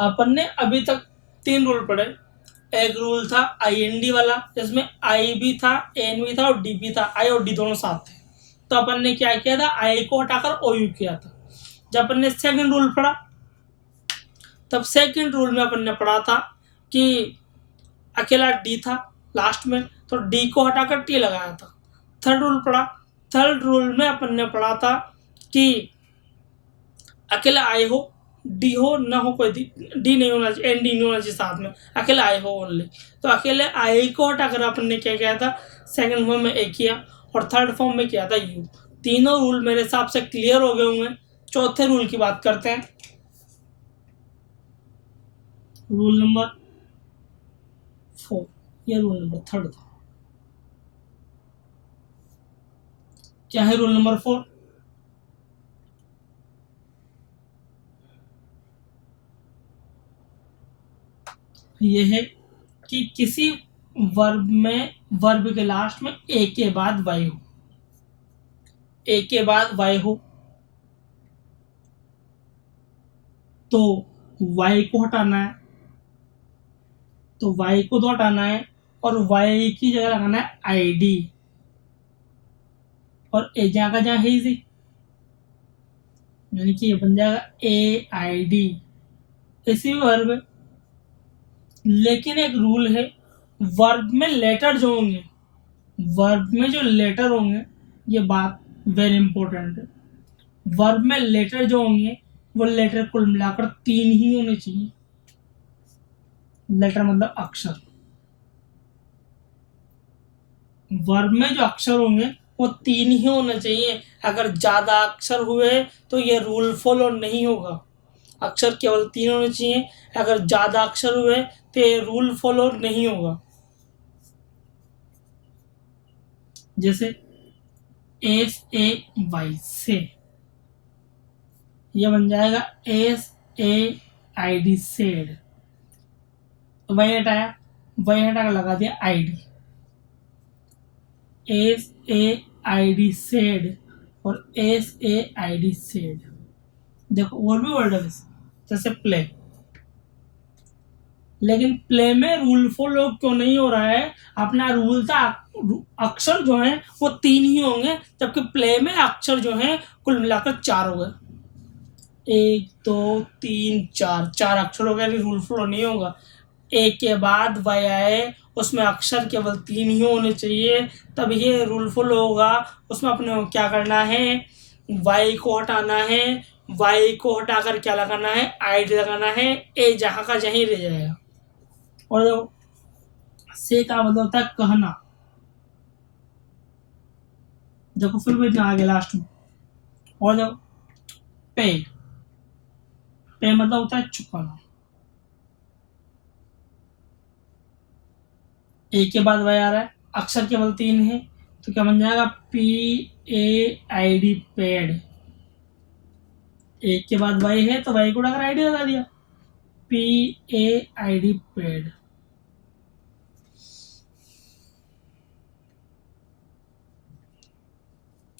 अपन ने अभी तक 3 रूल पढ़े। एक रूल था IND वाला, जिसमें आई भी था, एन भी था और डी भी था, आई और डी दोनों साथ थे। तो अपन ने क्या किया था, आई को हटाकर OU किया था। जब अपन ने सेकंड रूल पढ़ा, तब सेकंड रूल में अपन ने पढ़ा था कि अकेला डी था लास्ट में, तो डी को हटाकर टी लगाया था। थर्ड रूल पढ़ा। थर्ड रूल में अपन ने पढ़ा था कि अकेला आई हो, डी हो ना हो, कोई डी नहीं होना चाहिए, एन डी नहीं होना चाहिए साथ में, अकेला आई हो ओनली। तो अकेले आई को हटाकर अपन ने क्या किया था, सेकंड फॉर्म में ए किया और थर्ड फॉर्म में किया था यू। तीनों रूल मेरे हिसाब से क्लियर हो गए होंगे। चौथे रूल की बात करते हैं। रूल नंबर 4, ये रूल नंबर 3 था। क्या है रूल नंबर 4? ये है कि किसी वर्ब के लास्ट में ए के बाद वाई हो, ए के बाद वाई हो तो वाई को हटाना है, तो वाई को तो हटाना है और वाई की जगह लगाना है आईडी, और ए जहाँ का जहाँ है इजी, यानी कि ये बन जाएगा ए आई डी। इसी भी वर्ब है, लेकिन एक रूल है, वर्ब में लेटर जो होंगे, वर्ब में जो लेटर होंगे, ये बात वेरी इंपॉर्टेंट है, वर्ब में लेटर जो होंगे वो लेटर कुल मिलाकर 3 ही होने चाहिए। लेटर मतलब अक्षर। वर्ब में जो अक्षर होंगे वो 3 ही होने चाहिए। अगर ज्यादा अक्षर हुए तो ये रूल फॉलो नहीं होगा। अक्षर केवल 3 होने चाहिए। अगर ज्यादा अक्षर हुए तो ये रूल फॉलो नहीं होगा। जैसे एस ए वाई से, यह बन जाएगा S A I D said. वही हटाया, वही हटाकर लगा दिया I D, S A I D said और S A I D said. देखो और भी वर्ड है जैसे प्ले, लेकिन प्ले में रूल फॉलो क्यों नहीं हो रहा है? अपना रूल था अक्षर जो है वो 3 ही होंगे, जबकि प्ले में अक्षर जो है कुल मिलाकर 4 हो गए। 1 2 3 4, 4 अक्षर हो गए, रूल फॉलो नहीं होगा। ए के बाद वाई आए, उसमें अक्षर केवल 3 ही होने चाहिए, तब ये रूल फॉलो होगा। उसमें अपने को क्या करना है, वाई को हटाना है, वाई को हटाकर क्या लगाना है, आईडी लगाना है, ए जहाँ का जहीं रह जाएगा। और देखो से का मतलब होता है कहना। देखो फिर भी इतना आगे लास्ट में। और देखो पे, पे मतलब होता है चुकाना। ए के बाद वाई आ रहा है, अक्षर केवल 3 है, तो क्या बन जाएगा, P A I D paid. A के बाद वाई है तो वाई को अगर आईडी लगा दिया, P A I D paid.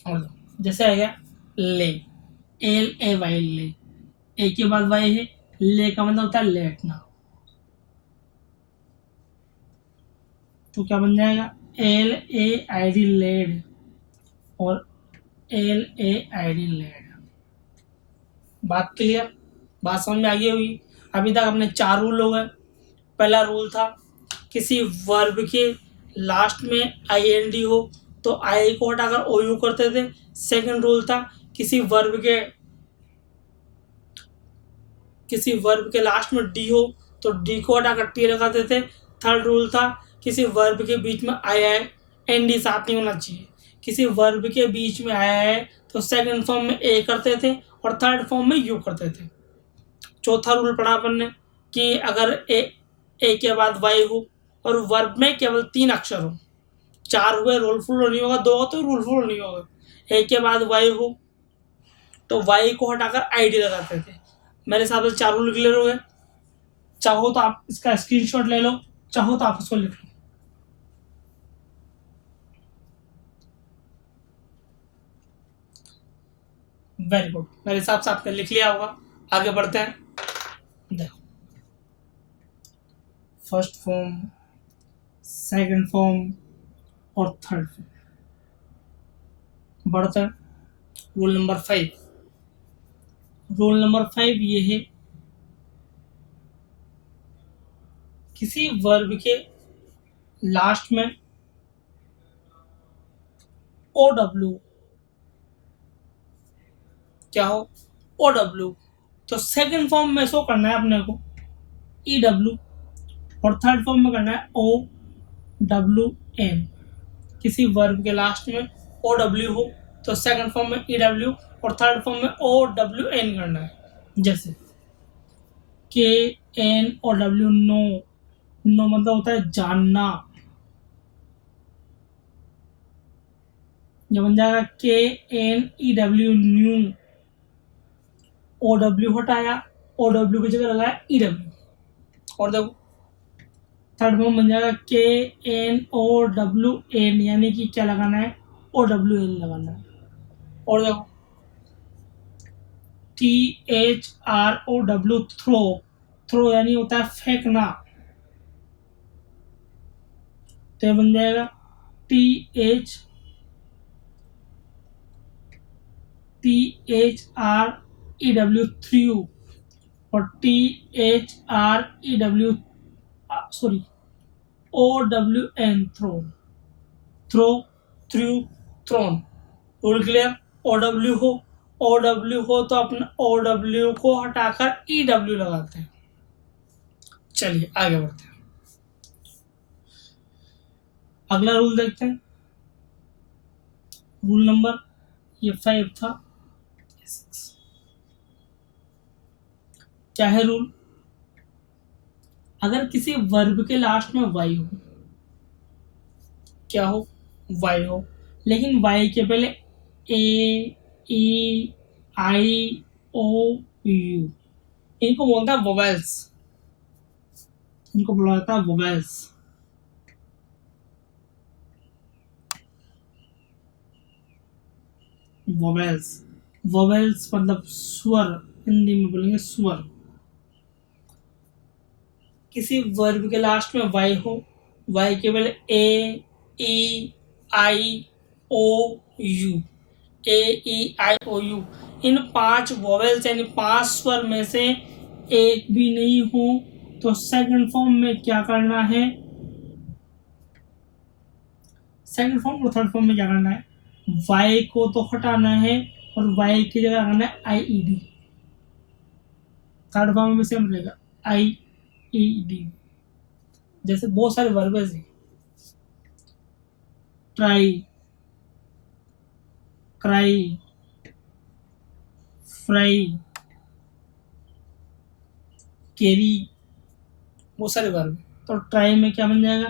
और जैसे आ गया ले, एल ए वाई ले, ए के बाद वाई है, ले का मतलब होता है लेटना, तो क्या बन जाएगा, L A I D laid और L A I D laid. बात क्लियर? बात समझ में आ गई होगी। अभी तक अपने 4 रूल हो गए। पहला रूल था किसी वर्ब के लास्ट में आई एन डी हो तो आई को हटाकर ओ यू करते थे। सेकंड रूल था किसी वर्ब के लास्ट में डी हो तो डी को हटाकर टी लगाते थे। थर्ड रूल था किसी वर्ब के बीच में आई आई एन डी साथ नहीं होना चाहिए। किसी वर्ब के बीच में आया है तो सेकंड फॉर्म में ए करते थे और थर्ड फॉर्म में यू करते थे। चौथा रूल पढ़ा अपन ने कि अगर ए के बाद वाई हो और वर्ब में केवल 3 अक्षर हो, 4 हुए रोल फॉलो नहीं होगा, 2 हो तो रोल फॉलो नहीं होगा। ए के बाद वाई हो तो वाई को हटाकर आईडी लगाते थे। मेरे हिसाब से 4 रूल क्लियर हो गए। चाहो तो आप इसका स्क्रीनशॉट ले लो, चाहो तो आप उसको लिख लो। वेरी गुड, मेरे हिसाब से आपने लिख लिया होगा। आगे बढ़ते हैं। देखो फर्स्ट फॉर्म, सेकंड फॉर्म और थर्ड फॉर्म। बढ़ते हैं रूल नंबर 5। रूल नंबर 5 ये है किसी वर्ब के लास्ट में ओ डब्ल्यू, क्या हो, ओ डब्ल्यू। तो सेकंड फॉर्म में शो करना है अपने को ई डब्ल्यू, और थर्ड फॉर्म में करना है ओ डब्ल्यू एन। किसी वर्ब के लास्ट में ओ डब्ल्यू हो तो सेकंड फॉर्म में ई डब्ल्यू, और थर्ड फॉर्म में ओ डब्ल्यू एन करना है। जैसे K N O W, know, know मतलब होता है जानना। जब बन जाएगा K N E W, new, O W हटाया, ओ डब्ल्यू की जगह लगाया ई डब्ल्यू, और देखो थर्ड फॉर्म बन जाएगा K N O W N, यानी कि क्या लगाना है, ओ डब्ल्यू एन लगाना है। और देखो T H R O W, throw, throw यानी होता है फेंकना, तो बन जाएगा T H R E W, threw, और T H R E W, sorry, O W N, throw, throw, threw, thrown. Rule clear. O W हो, ओ डब्ल्यू हो तो अपने ओ डब्ल्यू को हटाकर ई डब्ल्यू लगाते हैं। चलिए आगे बढ़ते हैं, अगला रूल देखते हैं। रूल नंबर ये 5 था, 6 क्या है रूल। अगर किसी वर्ब के लास्ट में वाई हो, क्या हो, वाई हो, लेकिन वाई के पहले A E I O you, इनको बोलता है वोवेल्स, इनको बोला जाता है वोवेल्स। वोवेल्स, वोवेल्स मतलब स्वर, हिंदी में बोलेंगे स्वर। किसी वर्ब के लास्ट में वाई हो, वाई के पहले A E I O U, A E I O U, इन 5 वोवेल्स यानी 5 स्वर में से एक भी नहीं हो तो सेकंड फॉर्म में क्या करना है, सेकंड फॉर्म और थर्ड फॉर्म में क्या करना है, वाई को तो हटाना है और वाई की जगह करना है आई ई डी। थर्ड फॉर्म में सेम रहेगा आई ई डी। जैसे बहुत सारे वर्बेज हैं, ट्राई, क्राई, फ्राई, कैरी, बहुत सारे वर्ब। तो ट्राई में क्या बन जाएगा,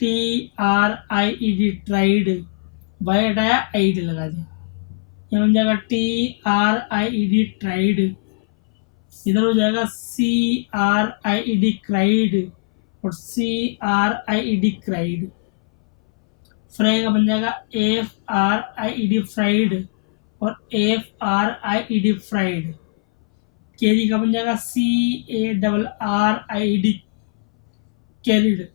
T R I E D, tried, Y हटाया आई डी लगा दिया, ये बन जाएगा T R I E D, tried. इधर हो जाएगा C R I E D, cried, और C R I E D, cried. Fry का बन जाएगा F R I E D, fried, और F R I E D, fried. Carry का बन जाएगा C A double R I D, carried,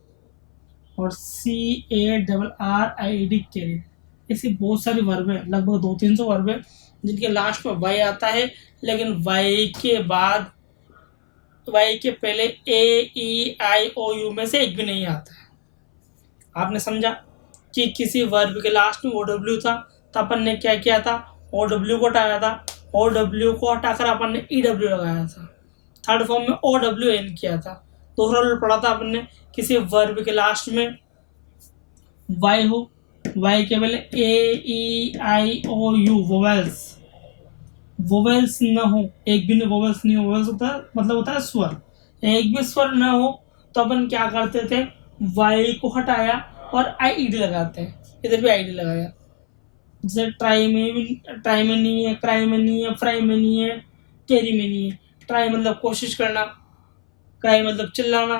और सी A double R I D, carried. ऐसी बहुत सारी वर्ब है, लगभग 200-300 वर्ब है जिनके लास्ट में वाई आता है, लेकिन वाई के बाद, वाई के पहले A E I O you में से एक भी नहीं आता है। आपने समझा कि किसी वर्ब के लास्ट में ओ डब्ल्यू था तो अपन ने क्या किया था, ओ डब्ल्यू को हटाया था, ओ डब्ल्यू को हटाकर अपन ने ई डब्ल्यू लगाया था। थर्ड फॉर्म में ओ डब्ल्यू एन किया था। दूसरा रूल पढ़ा था अपन ने, किसी वर्ब के लास्ट में वाई हो, वाई के पहले A E I O you, vowels, vowels न हो, एक भी नहीं, वोवेल्स नहीं हो, वोवेल्स होता है मतलब होता है स्वर, एक भी स्वर न हो तो अपन क्या करते थे, वाई को हटाया और आई ई डी लगाते हैं। इधर भी आई डी लगाया, जैसे ट्राई में भी, ट्राई में नहीं है, क्राई में नहीं है, फ्राई में नहीं है, कैरी में नहीं है। ट्राई मतलब कोशिश करना, क्राई मतलब चिल्लाना,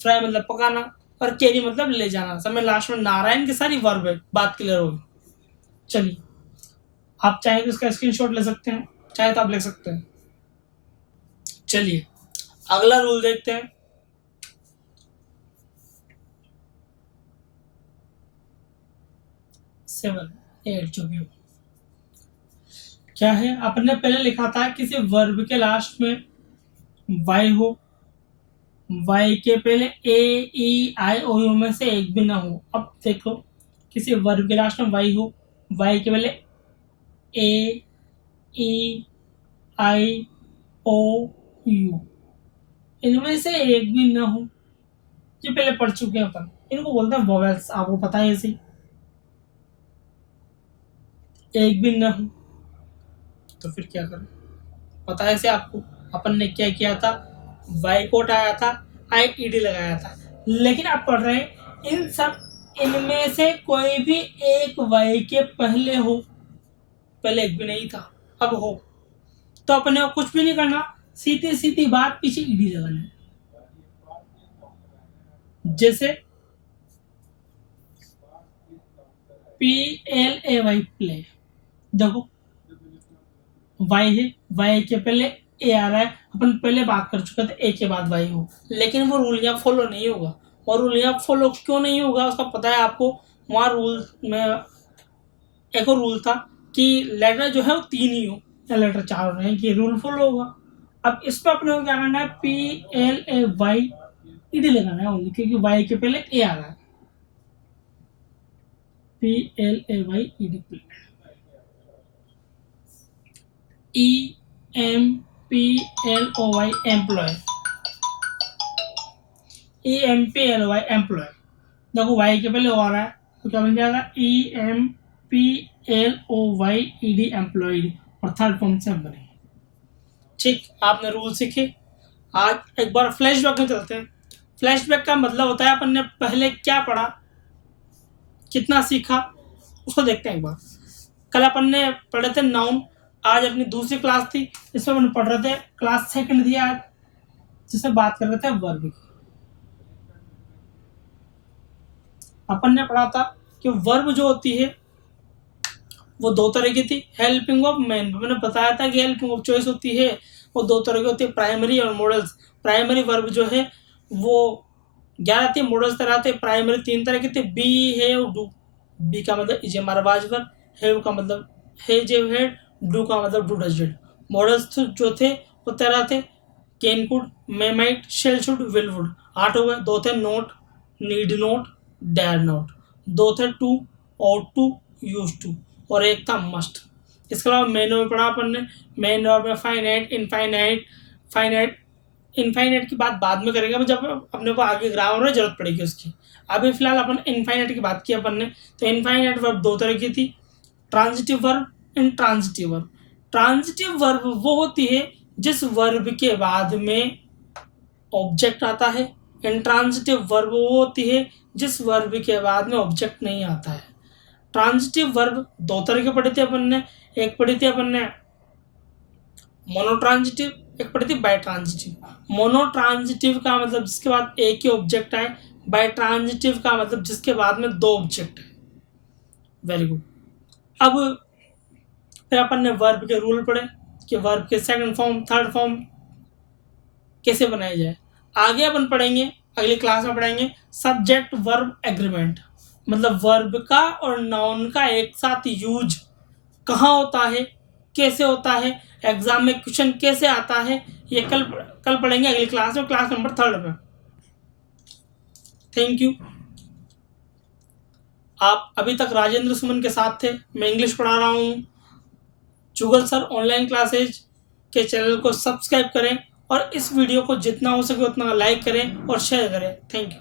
फ्राई मतलब पकाना, और कैरी मतलब ले जाना। सब में लास्ट में नारायण की सारी वर्ब है, बात क्लियर होगी। चलिए आप चाहे तो इसका स्क्रीनशॉट ले सकते हैं, चाहे तो आप लिख सकते हैं। चलिए अगला रूल देखते हैं। सेवन, 8 जो भी हो, क्या है, आपने पहले लिखा था किसी वर्ब के लास्ट में वाई हो, वाई के पहले A E I O you में से एक भी ना हो। अब देखो किसी वर्ब के लास्ट में वाई हो, वाई के पहले A E I O you, इनमें से एक भी ना हो, ये पहले पढ़ चुके हैं अपन, इनको बोलते हैं वोवेल्स, आपको पता है ऐसे, एक भी ना हो तो फिर क्या करें, पता है ऐसे आपको। अपन ने क्या किया था, वाई कोट आया था, आई ई डी लगाया था, लेकिन आप पढ़ रहे हैं इन सब, इनमें से कोई भी एक वाई के पहले हो, पहले एक भी नहीं था, अब हो, तो अपने को कुछ भी नहीं करना, सीधी सीधी बात पीछे ईडी लगाना है। जैसे PLAY प्ले, देखो वाई है, वाई के पहले ए आ रहा है, अपन पहले बात कर चुके थे ए के बाद वाई हो, लेकिन वो रूल यहाँ फॉलो नहीं होगा। और रूल यहाँ फॉलो क्यों नहीं होगा उसका पता है आपको, वहाँ रूल में एक और रूल था कि लेटर जो है वो 3 ही हो या लेटर 4 हो, नहीं कि रूल फॉलो होगा। अब इस पर अपने को क्या करना है, PLAY ईडी लगाना है ओनली, क्योंकि वाई के पहले ए आ रहा है, PLAY E D play. EMPLOY employ, EMPLOY employ, देखो वाई के पहले ओ आ रहा है तो क्या बन जाएगा, EMPLOY ईडी एम्प्लॉयड, और थर्ड फॉर्म से हम बनेंगे। ठीक, आपने रूल सीखे। आज एक बार फ्लैशबैक में चलते हैं। फ्लैशबैक का मतलब होता है अपन ने पहले क्या पढ़ा, कितना सीखा, उसको देखते हैं एक बार। कल अपन ने पढ़े थे नाउन, आज अपनी दूसरी क्लास थी, इसमें अपन पढ़ रहे थे क्लास सेकंड थी आज, जिसमें बात कर रहे थे वर्ब की। अपन ने पढ़ा था कि वर्ब जो होती है वो 2 तरह की थी, हेल्पिंग ऑफ मैन, मैंने बताया था कि हेल्पिंग ऑफ चॉइस होती है वो 2 तरह की होती है, प्राइमरी और मॉडल्स। प्राइमरी वर्ब जो है वो 11 थी, मॉडल्स तरह थे, प्राइमरी 3 तरह के थे, बी हैव डू, बी का मतलब इज ए मारवाज वर्ब, हैव का मतलब हैज हैड, डू का मतलब डू डज डिड। मॉडल्स जो थे वो तरह थे, can could, may might, shall should, will would. 8 हो गए, 2 थे not, need not, dare not, 2 थे to, ought to, use to, और एक था मस्ट। इसके अलावा मेनू में पढ़ा अपन ने, मेन वर्ब में फाइनाइट, इनफाइनाइट, फाइनाइट, इनफाइनाइट की बात बाद में करेंगे जब अपने को आगे ग्रामर में जरूरत पड़ेगी उसकी। अभी फिलहाल अपन इनफाइनाइट की बात की अपन ने, तो इनफाइनाइट वर्ब 2 तरह की थी, transitive verb, intransitive verb. Transitive verb वो होती है जिस वर्ब के बाद में ऑब्जेक्ट आता है, इंट्रांजिटिव वर्ब वो होती है जिस वर्ब के बाद में ऑब्जेक्ट नहीं आता है। ट्रांजिटिव वर्ब 2 तरह के पढ़े थे अपन ने, एक पढ़ी थी अपन ने मोनोट्रांजिटिव, एक पढ़ी थी बाय ट्रांजिटिव। मोनोट्रांजिटिव का मतलब जिसके बाद एक ही ऑब्जेक्ट आए, बाय ट्रांजिटिव का मतलब जिसके बाद में 2 ऑब्जेक्ट है। Very good. अब फिर अपन ने वर्ब के रूल पढ़े कि वर्ब के सेकंड फॉर्म, थर्ड फॉर्म कैसे बनाया जाए। आगे अपन पढ़ेंगे, अगली क्लास में पढ़ेंगे सब्जेक्ट वर्ब एग्रीमेंट, मतलब वर्ब का और नाउन का एक साथ यूज कहाँ होता है, कैसे होता है, एग्जाम में क्वेश्चन कैसे आता है, ये कल पढ़ेंगे अगली क्लास में, क्लास नंबर 3 में। Thank you. आप अभी तक राजेंद्र सुमन के साथ थे, मैं इंग्लिश पढ़ा रहा हूँ। जुगल सर ऑनलाइन क्लासेज के चैनल को सब्सक्राइब करें और इस वीडियो को जितना हो सके उतना लाइक करें और शेयर करें। Thank you.